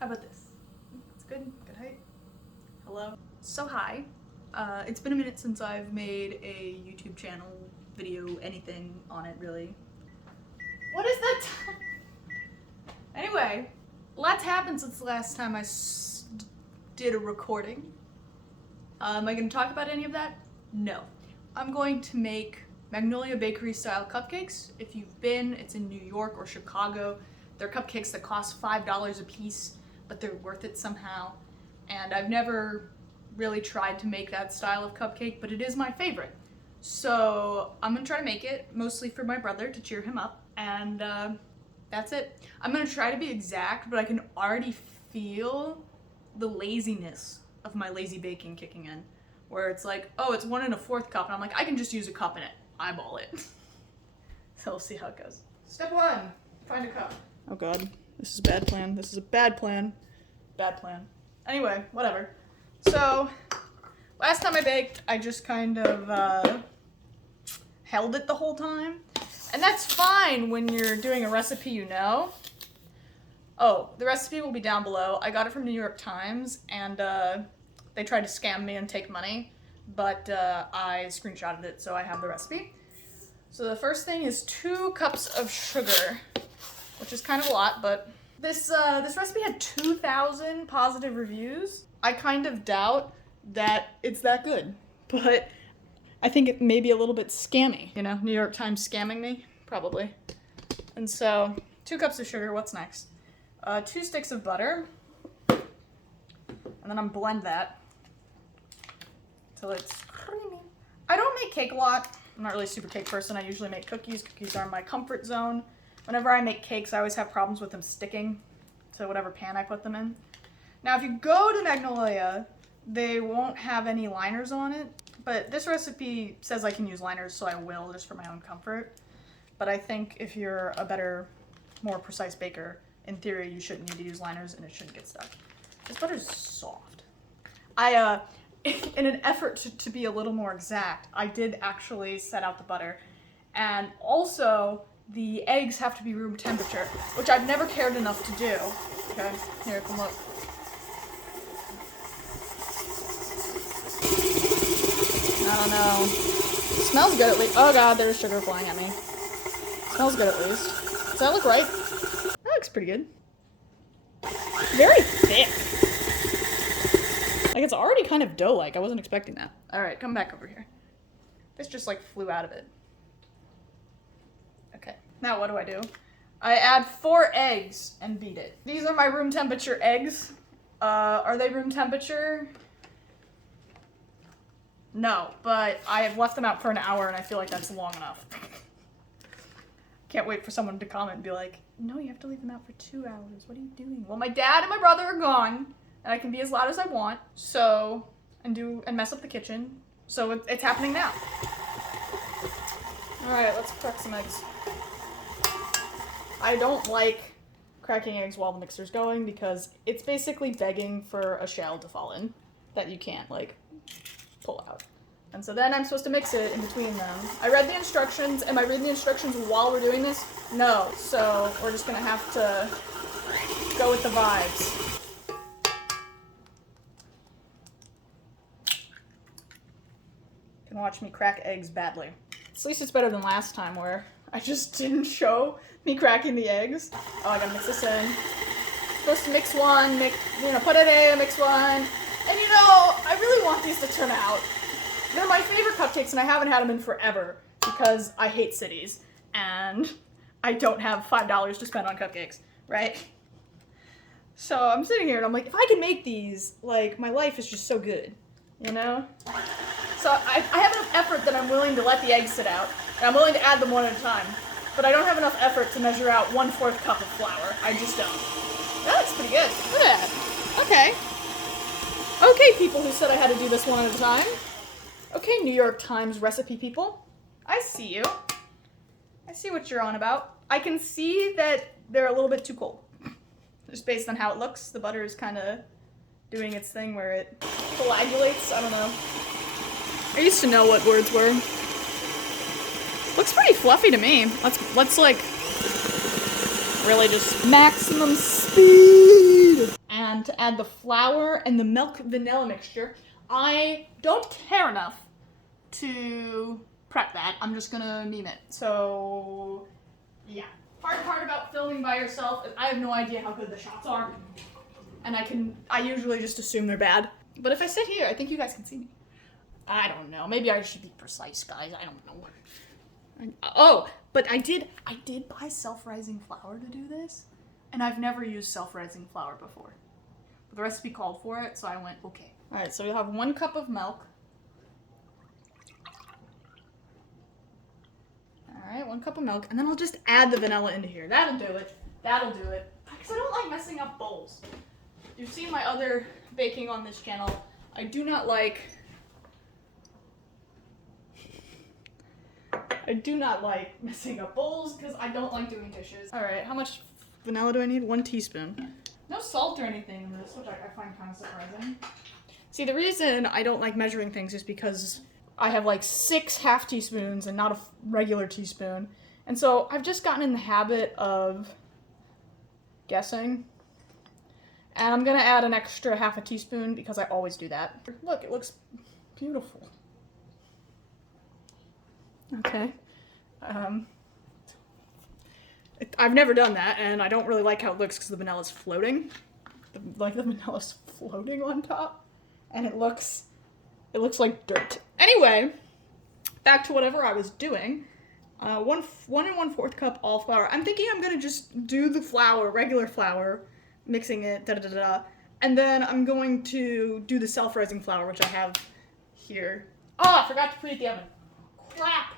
How about this? It's good. Good height. Hello. So hi. It's been a minute since I've made a YouTube channel, video, anything on it really. What is that? Anyway, lots happened since the last time I did a recording. Am I going to talk about any of that? No. I'm going to make Magnolia bakery style cupcakes. If you've been, it's in New York or Chicago. They're cupcakes that cost $5 a piece, but they're worth it somehow. And I've never really tried to make that style of cupcake, but it is my favorite. So I'm gonna try to make it, mostly for my brother to cheer him up, and that's it. I'm gonna try to be exact, but I can already feel the laziness of my lazy baking kicking in, where it's like, oh, it's 1 1/4 cup, and I'm like, I can just use a cup in it, eyeball it. So we'll see how it goes. Step 1, find a cup. Oh god, this is a bad plan. This is a bad plan. Bad plan. Anyway, whatever. So, last time I baked, I just kind of held it the whole time. And that's fine when you're doing a recipe you know. Oh, the recipe will be down below. I got it from New York Times, and they tried to scam me and take money, but I screenshotted it, so I have the recipe. So the first thing is 2 cups of sugar, which is kind of a lot, but this recipe had 2,000 positive reviews. I kind of doubt that it's that good, but I think it may be a little bit scammy. You know, New York Times scamming me? Probably. And so, 2 cups of sugar, what's next? 2 sticks of butter, and then I'm blend that till it's creamy. I don't make cake a lot. I'm not really a super cake person. I usually make cookies. Cookies are my comfort zone. Whenever I make cakes, I always have problems with them sticking to whatever pan I put them in. Now, if you go to Magnolia, they won't have any liners on it, but this recipe says I can use liners, so I will, just for my own comfort. But I think if you're a better, more precise baker, in theory, you shouldn't need to use liners and it shouldn't get stuck. This butter's soft. In an effort to be a little more exact, I did actually set out the butter, and also the eggs have to be room temperature, which I've never cared enough to do. Okay, here, come look. I don't know. Smells good at least. Oh god, there's sugar flying at me. Smells good at least. Does that look right? That looks pretty good. Very thick. Like, it's already kind of dough-like. I wasn't expecting that. Alright, come back over here. This just like flew out of it. Okay, now what do? I add 4 eggs and beat it. These are my room temperature eggs. Are they room temperature? No, but I have left them out for an hour and I feel like that's long enough. Can't wait for someone to comment and be like, no, you have to leave them out for 2 hours. What are you doing? Well, my dad and my brother are gone and I can be as loud as I want, so, and mess up the kitchen. So it's happening now. All right, let's crack some eggs. I don't like cracking eggs while the mixer's going because it's basically begging for a shell to fall in that you can't, like, pull out. And so then I'm supposed to mix it in between them. I read the instructions. Am I reading the instructions while we're doing this? No. So we're just gonna have to go with the vibes. You can watch me crack eggs badly. At least it's better than last time where I just didn't show me cracking the eggs. Oh, I gotta mix this in. Supposed to mix one, put it in, mix one. And you know, I really want these to turn out. They're my favorite cupcakes and I haven't had them in forever because I hate cities and I don't have $5 to spend on cupcakes, right? So I'm sitting here and I'm like, if I can make these, like, my life is just so good, you know? So I have enough effort that I'm willing to let the eggs sit out, and I'm willing to add them one at a time, but I don't have enough effort to measure out 1/4 cup of flour. I just don't. That looks pretty good. Look at that. Okay. Okay, people who said I had to do this one at a time. Okay, New York Times recipe people. I see you. I see what you're on about. I can see that they're a little bit too cold. Just based on how it looks, the butter is kind of doing its thing where it coagulates. I don't know. I used to know what words were. Looks pretty fluffy to me. Let's like really just maximum speed. to add the flour and the milk vanilla mixture. I don't care enough to prep that. I'm just gonna meme it. So, yeah. Hard part about filming by yourself is I have no idea how good the shots are. And I usually just assume they're bad. But if I sit here, I think you guys can see me. I don't know. Maybe I should be precise, guys. I don't know. Oh, but I did buy self-rising flour to do this. And I've never used self-rising flour before. But the recipe called for it, so I went, okay. All right, so you'll have 1 cup of milk. All right, 1 cup of milk, and then I'll just add the vanilla into here. That'll do it. That'll do it. Because I don't like messing up bowls. You've seen my other baking on this channel. I do not like messing up bowls because I don't like doing dishes. All right, how much vanilla do I need? 1 teaspoon. No salt or anything in this, which I find kind of surprising. See, the reason I don't like measuring things is because I have like 6 half teaspoons and not a regular teaspoon. And so I've just gotten in the habit of guessing. And I'm gonna add an extra half a teaspoon because I always do that. Look, it looks beautiful. Okay. I've never done that, and I don't really like how it looks because the vanilla's floating. The vanilla's floating on top, and it looks like dirt. Anyway, back to whatever I was doing. 1 1/4 cup all flour. I'm thinking I'm gonna just do the flour, regular flour, mixing it, and then I'm going to do the self-rising flour, which I have here. Oh, I forgot to preheat the oven. Crap.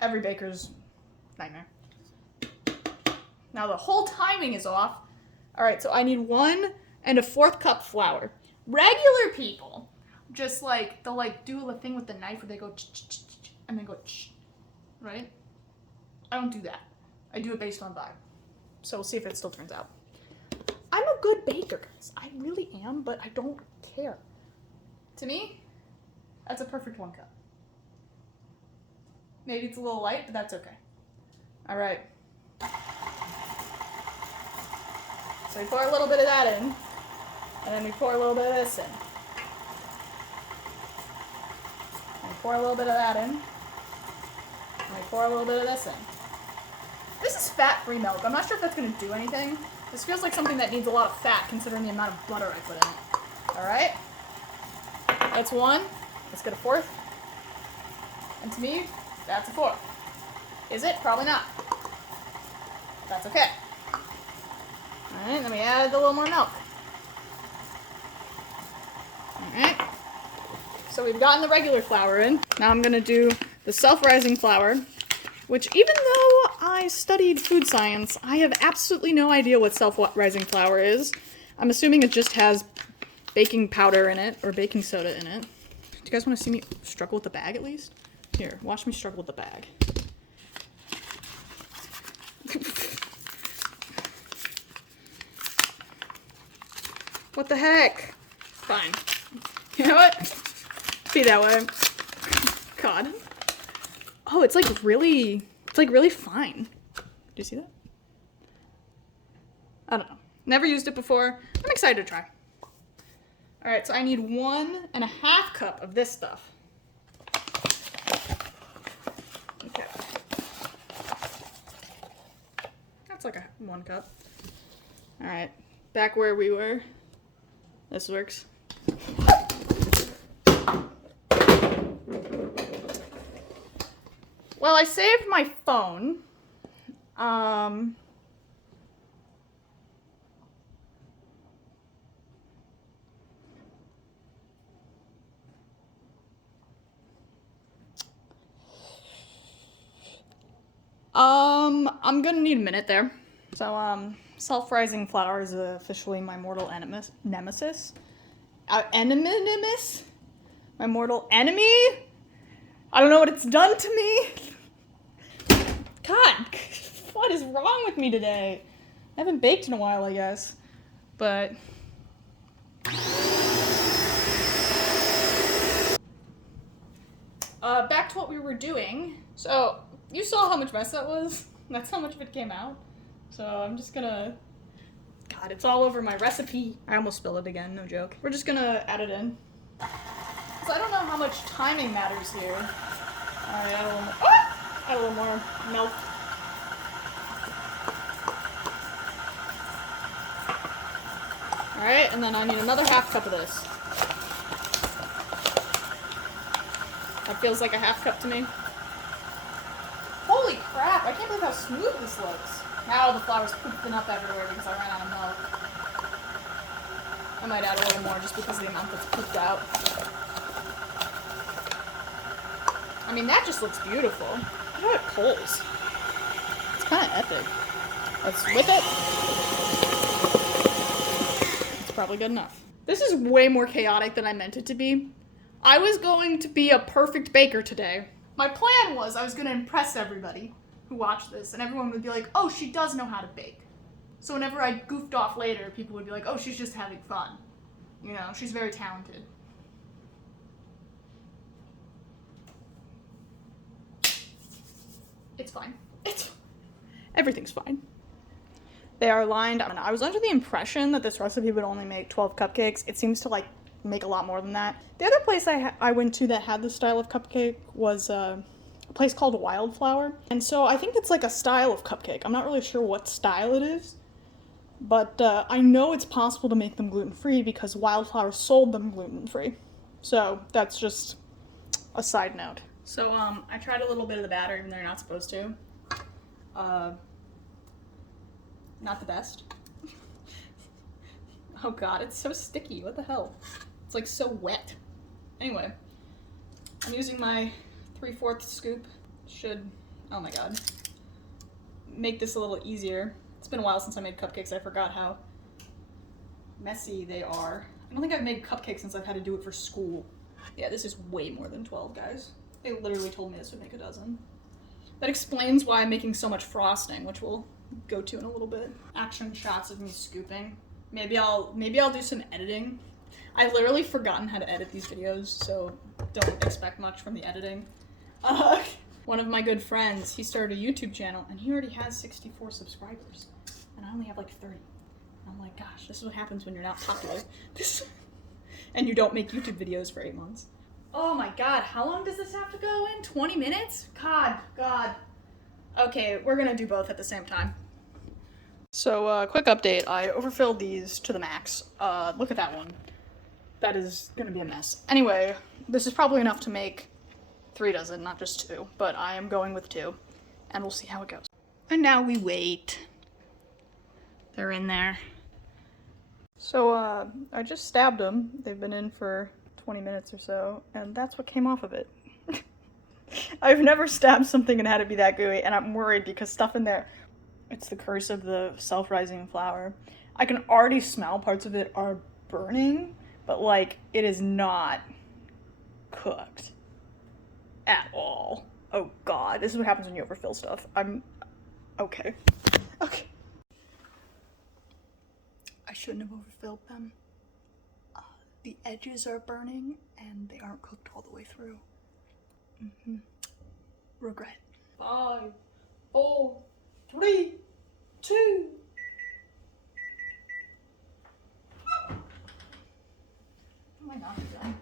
Every baker's nightmare. Now the whole timing is off. All right, so I need 1 1/4 cup flour. Regular people just they'll do a thing with the knife where they go and then go right? I don't do that. I do it based on vibe. So we'll see if it still turns out. I'm a good baker, guys. I really am, but I don't care. To me, that's a perfect 1 cup. Maybe it's a little light, but that's okay. All right. So we pour a little bit of that in, and then we pour a little bit of this in. And we pour a little bit of that in, and we pour a little bit of this in. This is fat-free milk. I'm not sure if that's going to do anything. This feels like something that needs a lot of fat considering the amount of butter I put in it. All right? That's 1. Let's get a 4th. And to me, that's a 4th. Is it? Probably not. That's okay. All right, then we add a little more milk. All right. So we've gotten the regular flour in. Now I'm going to do the self-rising flour, which even though I studied food science, I have absolutely no idea what self-rising flour is. I'm assuming it just has baking powder in it, or baking soda in it. Do you guys want to see me struggle with the bag at least? Here, watch me struggle with the bag. What the heck? Fine. You know what? Be that way. God. Oh, it's really fine. Do you see that? I don't know. Never used it before. I'm excited to try. All right, so I need 1 1/2 cup of this stuff. Okay. That's like 1 cup. All right, back where we were. This works. Well, I saved my phone. I'm gonna need a minute there. So, self-rising flour is officially my mortal nemesis. Nemesis? My mortal enemy? I don't know what it's done to me. God, what is wrong with me today? I haven't baked in a while, I guess. But back to what we were doing. So, you saw how much mess that was? That's how much of it came out. So I'm just gonna, God, it's all over my recipe. I almost spilled it again, no joke. We're just gonna add it in. So I don't know how much timing matters here. All right, add a little more, add a little more milk. All right, and then I need another half cup of this. That feels like a half cup to me. Holy crap, I can't believe how smooth this looks. Now the flour's pooping up everywhere because I ran out of milk. I might add a little more just because of the amount that's pooped out. I mean, that just looks beautiful. Look how it pulls. It's kind of epic. Let's whip it. It's probably good enough. This is way more chaotic than I meant it to be. I was going to be a perfect baker today. My plan was I was going to impress everybody who watched this, and everyone would be like, oh, she does know how to bake. So whenever I goofed off later, people would be like, oh, she's just having fun. You know, she's very talented. It's fine. Everything's fine. They are lined. I was under the impression that this recipe would only make 12 cupcakes. It seems to like make a lot more than that. The other place I went to that had this style of cupcake was a place called Wildflower. And so I think it's like a style of cupcake. I'm not really sure what style it is, but I know it's possible to make them gluten-free because Wildflower sold them gluten-free. So that's just a side note. So I tried a little bit of the batter even though you're not supposed to. Not the best. Oh god, it's so sticky. What the hell? It's like so wet. Anyway, I'm using my 3/4 scoop. Should, oh my god, make this a little easier. It's been a while since I made cupcakes. I forgot how messy they are. I don't think I've made cupcakes since I've had to do it for school. Yeah, this is way more than 12, guys. They literally told me this would make a dozen. That explains why I'm making so much frosting, which we'll go to in a little bit. Action shots of me scooping. Maybe I'll do some editing. I've literally forgotten how to edit these videos, so don't expect much from the editing. One of my good friends, he started a YouTube channel, and he already has 64 subscribers, and I only have like 30. And I'm like, gosh, this is what happens when you're not popular. And you don't make YouTube videos for 8 months. Oh my god, how long does this have to go in? 20 minutes? God. Okay, we're gonna do both at the same time. So, quick update. I overfilled these to the max. Look at that one. That is gonna be a mess. Anyway, this is probably enough to make 3 dozen, not just 2, but I am going with 2, and we'll see how it goes. And now we wait. They're in there. So, I just stabbed them. They've been in for 20 minutes or so, and that's what came off of it. I've never stabbed something and had it be that gooey, and I'm worried because stuff in there, it's the curse of the self-rising flour. I can already smell parts of it are burning, but like, it is not cooked at all. Oh god, this is what happens when you overfill stuff. Okay. I shouldn't have overfilled them. The edges are burning and they aren't cooked all the way through. Regret. 5, 4, 3, 2. Am I not done?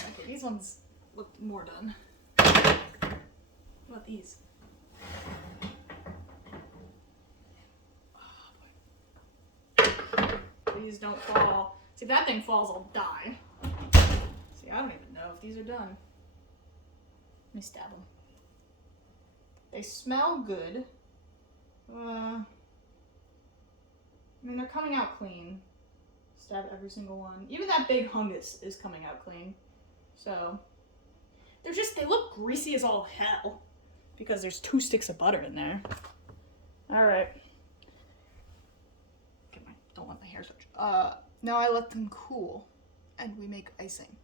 Okay, these ones look more done. What about these? Please don't fall. See, if that thing falls, I'll die. See, I don't even know if these are done. Let me stab them. They smell good. I mean, they're coming out clean. Stab every single one. Even that big hungus is coming out clean. So, they look greasy as all hell. Because there's 2 sticks of butter in there. Alright. Don't let my hair touch. Now I let them cool, and we make icing.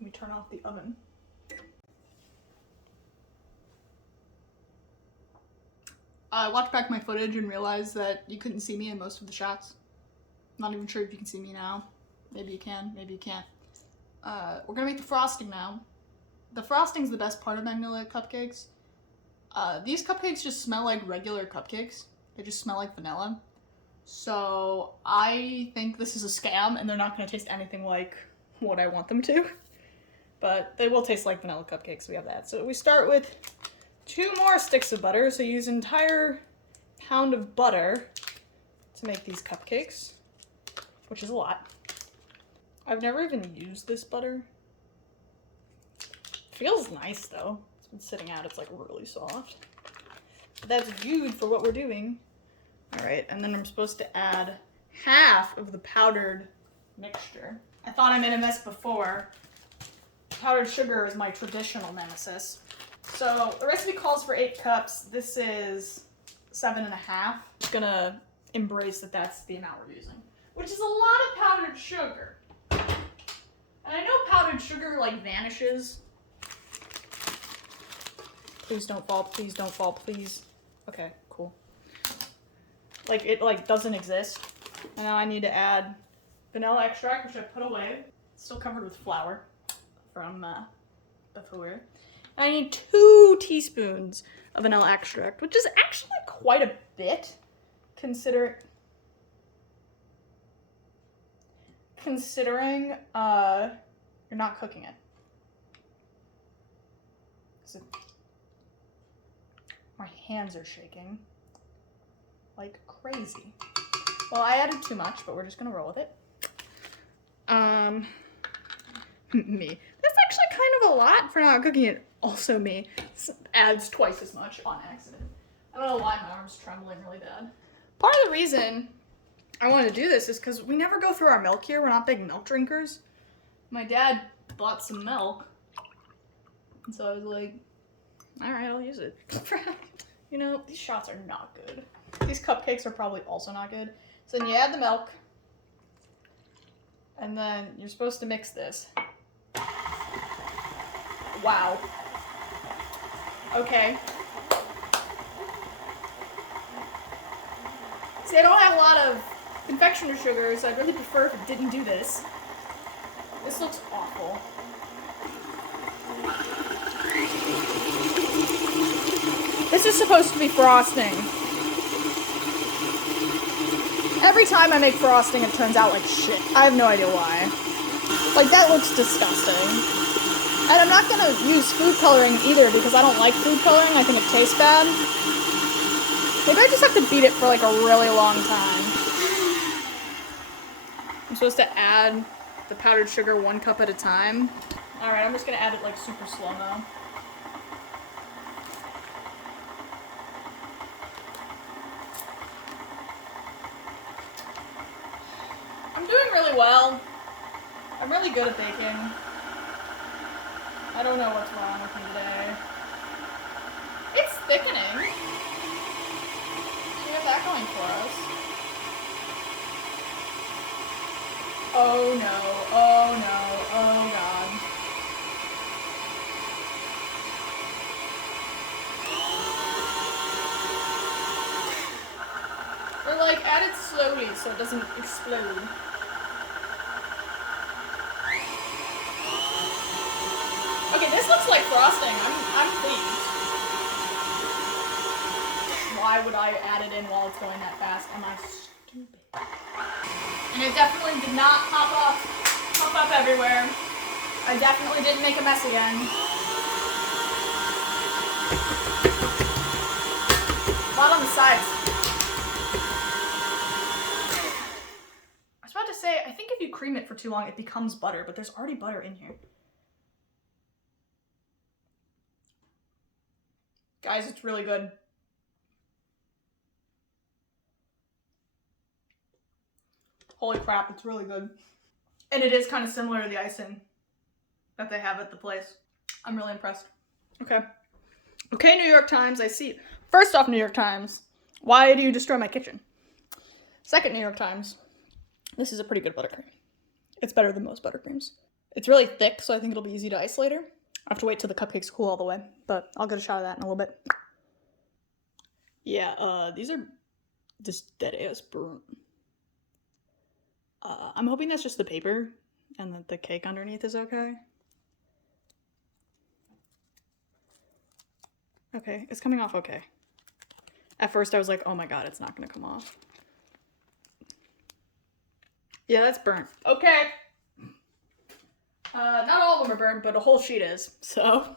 Let me turn off the oven. I watched back my footage and realized that you couldn't see me in most of the shots. Not even sure if you can see me now. Maybe you can, maybe you can't. We're gonna make the frosting now. The frosting's the best part of Magnolia cupcakes. These cupcakes just smell like regular cupcakes. They just smell like vanilla. So I think this is a scam and they're not gonna taste anything like what I want them to. But they will taste like vanilla cupcakes, we have that. So we start with 2 more sticks of butter. So use an entire pound of butter to make these cupcakes, which is a lot. I've never even used this butter. Feels nice though. It's been sitting out, it's like really soft. But that's good for what we're doing. All right, and then I'm supposed to add half of the powdered mixture. I thought I made a mess before. Powdered sugar is my traditional nemesis. So the recipe calls for 8 cups. This is 7.5. I'm just gonna embrace that that's the amount we're using, which is a lot of powdered sugar. And I know powdered sugar like vanishes. Please don't fall, please don't fall, please. Okay, cool. Like it like doesn't exist. And now I need to add vanilla extract, which I put away. It's still covered with flour from before. And I need 2 teaspoons of vanilla extract, which is actually quite a bit, considering you're not cooking it. So my hands are shaking like crazy. Well, I added too much, but we're just gonna roll with it. Me. That's actually kind of a lot for not cooking it. Also me. This adds twice as much on accident. I don't know why my arm's trembling really bad. Part of the reason I wanted to do this is because we never go through our milk here. We're not big milk drinkers. My dad bought some milk. And so I was like, all right, I'll use it. You know, these shots are not good. These cupcakes are probably also not good. So then you add the milk. And then you're supposed to mix this. Wow. Okay. See, I don't have a lot of confectioner sugar, so I'd really prefer if it didn't do this. This looks awful. This is supposed to be frosting. Every time I make frosting, it turns out like shit. I have no idea why. Like, that looks disgusting. And I'm not gonna use food coloring either because I don't like food coloring. I think it tastes bad. Maybe I just have to beat it for like a really long time. I'm supposed to add the powdered sugar 1 cup at a time. All right, I'm just gonna add it like super slow-mo. I'm doing really well. I'm really good at baking. I don't know what's wrong with me today. It's thickening. We have that going for us. Oh no, oh no, oh god. We're like, add it slowly so it doesn't explode. Okay, this looks like frosting. I'm pleased. Why would I add it in while it's going that fast? Am I stupid? And it definitely did not pop up everywhere. I definitely didn't make a mess again. A lot on the sides. I was about to say, I think if you cream it for too long, it becomes butter, but there's already butter in here. Guys, it's really good. Holy crap, it's really good. And it is kind of similar to the icing that they have at the place. I'm really impressed. Okay. Okay, New York Times, I see. First off, New York Times, why do you destroy my kitchen? Second, New York Times, this is a pretty good buttercream. It's better than most buttercreams. It's really thick, so I think it'll be easy to ice later. I have to wait till the cupcakes cool all the way, but I'll get a shot of that in a little bit. Yeah, these are just dead ass burnt. I'm hoping that's just the paper and that the cake underneath is okay. Okay, it's coming off okay. At first I was like, oh my god, it's not gonna come off. Yeah, that's burnt. Okay. Not all of them are burnt, but a whole sheet is, so.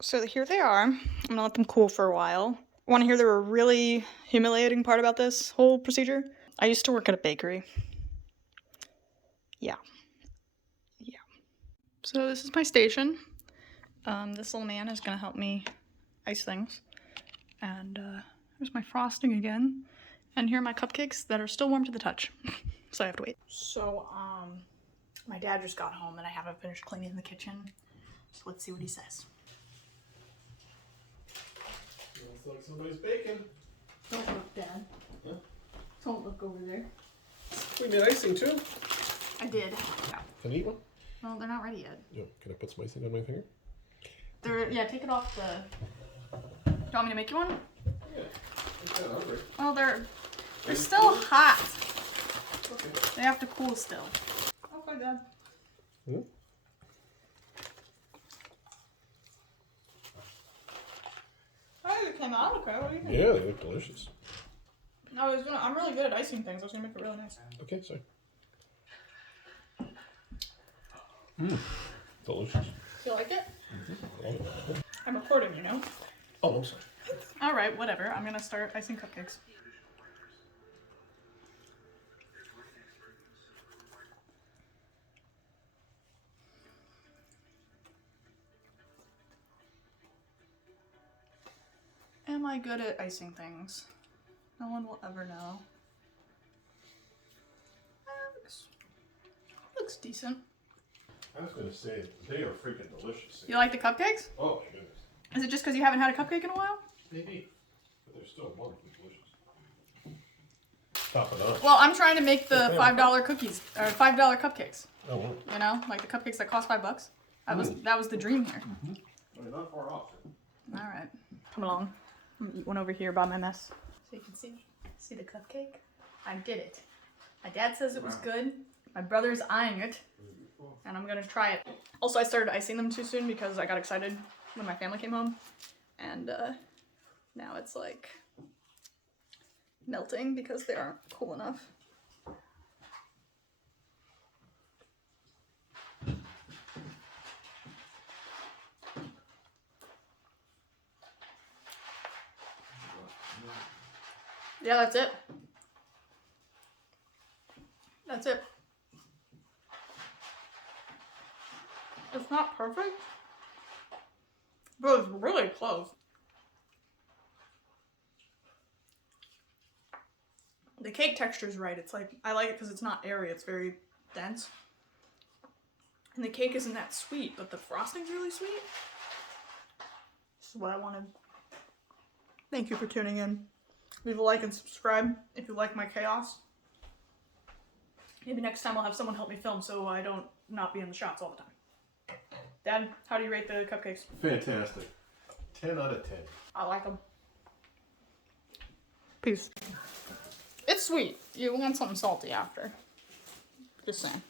So here they are. I'm gonna let them cool for a while. Want to hear the really humiliating part about this whole procedure? I used to work at a bakery. Yeah. Yeah. So this is my station. This little man is gonna help me ice things. And here's my frosting again. And here are my cupcakes that are still warm to the touch. So I have to wait. So, my dad just got home and I haven't finished cleaning the kitchen. So let's see what he says. Looks like somebody's baking. Don't look, Dad. Huh? Don't look over there. We made icing too. I did. Yeah. Can I eat one? Well, they're not ready yet. Yeah. Can I put some icing on my finger? Yeah, take it off the... Do you want me to make you one? Yeah. I'm kind of hungry. Well, they're still hot. Okay. They have to cool still. Okay, Dad. Hmm? Oh, it came out okay. What do you think? Yeah, they look delicious. I'm really good at icing things. I was gonna make it really nice. Okay, sorry. Mmm. Delicious. Do you like it? Mm-hmm. I'm recording, you know. Oh, I'm sorry. All right, whatever. I'm gonna start icing cupcakes. Am I good at icing things? No one will ever know. Looks decent. I was gonna say they are freaking delicious. You like the cupcakes? Oh my goodness. Is it just because you haven't had a cupcake in a while? Maybe, but they're still wonderfully delicious. Top it up. Well, I'm trying to make the $5 cookies or $5 cupcakes. Oh, wow. You know, like the cupcakes that cost $5. That was the dream here. Mm-hmm. Well, you're not far off. All right, come along. I'm gonna eat one over here by my mess. So you can see the cupcake. I did it. My dad says it was good. My brother's eyeing it, and I'm gonna try it. Also, I started icing them too soon because I got excited when my family came home, and now it's like melting because they aren't cool enough. Yeah, that's it. That's it. It's not perfect, but it's really close. The cake texture is right. It's like, I like it because it's not airy, it's very dense. And the cake isn't that sweet, but the frosting's really sweet. This is what I wanted. Thank you for tuning in. Leave a like and subscribe if you like my chaos. Maybe next time I'll have someone help me film so I don't not be in the shots all the time. Dad, how do you rate the cupcakes? Fantastic. 10 out of 10. I like them. Peace. It's sweet. You want something salty after. Just saying.